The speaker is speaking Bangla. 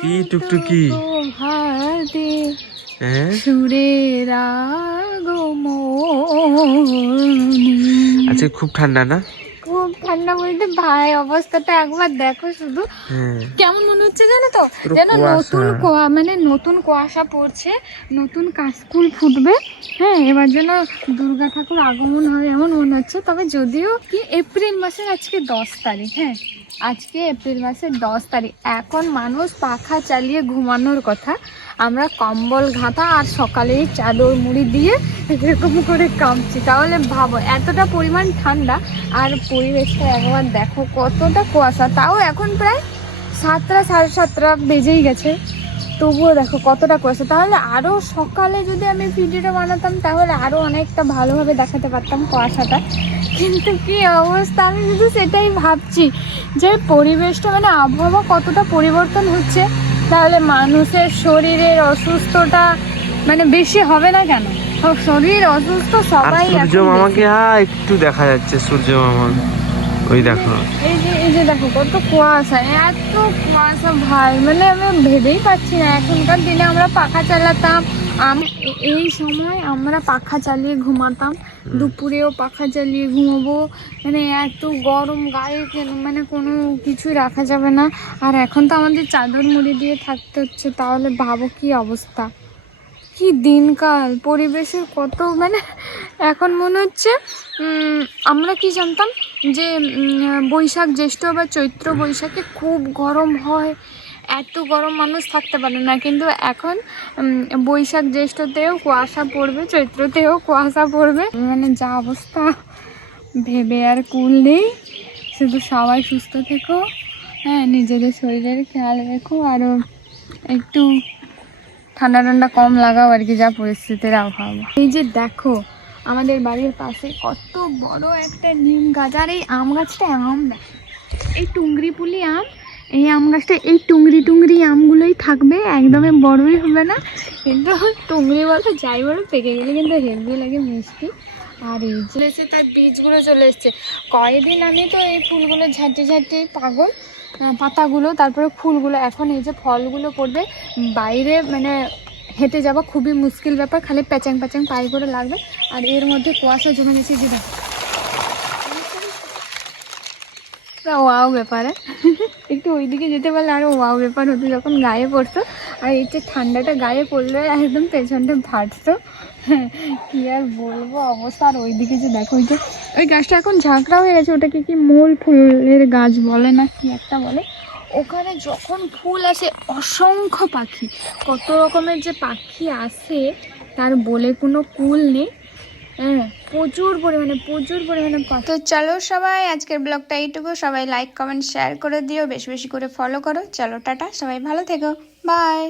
কি টুকটুকি ভাদে হ্যাঁ সুরের আগমনী। আজকে খুব ঠান্ডা না? খুব ঠান্ডা বলতে ভাই অবস্থাটা একবার দেখো শুধু। হ্যাঁ কেমন মনে হচ্ছে জানো তো, পুরো যেন কুয়াশা। নতুন কুয়াশা পড়ছে, নতুন কাশফুল ফুটবে। হ্যাঁ, এবার যেন দুর্গা ঠাকুর আগমন হয় এমন মনে হচ্ছে। তবে যদিও কি এপ্রিল মাসের আজকে 10 তারিখ, হ্যাঁ আজকে এপ্রিল মাসের 10 তারিখ, এখন মানুষ পাখা চালিয়ে ঘুমানোর কথা, আমরা কম্বল ঘাঁটা আর সকালেই চাদর মুড়ি দিয়ে এরকম করে কাঁপছি। তাহলে ভাবো এতটা পরিমাণ ঠান্ডা, আর পরিবেশটা একবার দেখো কতটা কুয়াশা। তাও এখন প্রায় 7টা 7:30 বেজেই গেছে, তবুও দেখো কতটা কুয়াশা। তাহলে আরও সকালে যদি আমি ভিডিওটা বানাতাম তাহলে আরও অনেকটা ভালোভাবে দেখাতে পারতাম কুয়াশাটা। কিন্তু কি অবস্থা, আমি শুধু সেটাই ভাবছি যে পরিবেশটা মানে আবহাওয়া কতটা পরিবর্তন হচ্ছে, তাহলে মানুষের শরীরের অসুস্থতা মানে বেশি হবে না কেন? শরীর অসুস্থ আর সবাই সূর্য এখন মামাকে বেশি। একটু দেখা যাচ্ছে, সূর্য মামা ওই দেখো। এই যে দেখো কত কুয়াশা, এত কুয়াশা ভাই, মানে আমি ভেবেই পাচ্ছি না। এখনকার দিনে আমরা পাখা চালাতাম, এই সময় আমরা পাখা চালিয়ে ঘুমাতাম, দুপুরেও পাখা চালিয়ে ঘুমাবো, মানে এত গরম গায়ে মানে কোনো কিছুই রাখা যাবে না। আর এখন তো আমাদের চাদর মুড়ি দিয়ে থাকতে হচ্ছে, তাহলে ভাবো কি অবস্থা, কি দিনকাল, পরিবেশের কত মানে। এখন মনে হচ্ছে আমরা কি জানতাম যে বৈশাখ জ্যৈষ্ঠ বা চৈত্র বৈশাখে খুব গরম হয়, এত গরম মানুষ থাকতে পারে না, কিন্তু এখন বৈশাখ জ্যৈষ্ঠতেও কুয়াশা পড়বে, চৈত্রতেও কুয়াশা পড়বে, মানে যা অবস্থা ভেবে আর কুল নেই। শুধু সবাই সুস্থ থেকো, হ্যাঁ নিজেদের শরীরের খেয়াল রেখো, আরও একটু ঠান্ডা ঠান্ডা কম লাগাও আর কি, যা পরিস্থিতির আবহাওয়া। এই যে দেখো আমাদের বাড়ির পাশে কত বড় একটা নিম গাছ, আর এই আম গাছটা আম দেখো, এই টুংরি পুলি আম, এই আম গাছটা এই টুংরি আমগুলোই থাকবে, একদমই বড়ই হবে না। কিন্তু টুংরি বলো যাই বলো, পেকে গেলে কিন্তু হেলদি লাগে, মিষ্টি। আর এই যে তার বীজগুলো চলে এসছে। কয়েকদিন আমি তো এই ফুলগুলো ঝাঁটি পাগল, পাতাগুলো তারপরে ফুলগুলো, এখন এই যে ফলগুলো পড়বে, বাইরে মানে হেঁটে যাওয়া খুবই মুশকিল ব্যাপার, খালি প্যাচাং পায়ে করে লাগবে। আর এর মধ্যে কুয়াশা জমে গেছে, যে দেখো ওয়াও ব্যাপারে একটু ওইদিকে যেতে পারলে আরও ওয়াও ব্যাপার হতো, যখন গায়ে পড়তো আর এই যে ঠান্ডাটা গায়ে পড়লে একদম পেছনটা ভাসতো। হ্যাঁ কী আর বলবো অবস্থা। আর ওইদিকে যে দেখো, ওই গাছটা এখন ঝাঁকড়া হয়ে গেছে, ওটাকে কি মোল ফুলের গাছ বলে না কি একটা বলে, ওখানে যখন ফুল আসে অসংখ্য পাখি, কত রকমের যে পাখি আসে তার বলে কোনো কুল নেই। হ্যাঁ প্রচুর পরিমাণে তো চলো সবাই আজকের ব্লগটা এইটুকু, সবাই লাইক কমেন্ট শেয়ার করে দিও, বেশি বেশি করে ফলো করো। চলো টাটা, সবাই ভালো থেকো, বাই।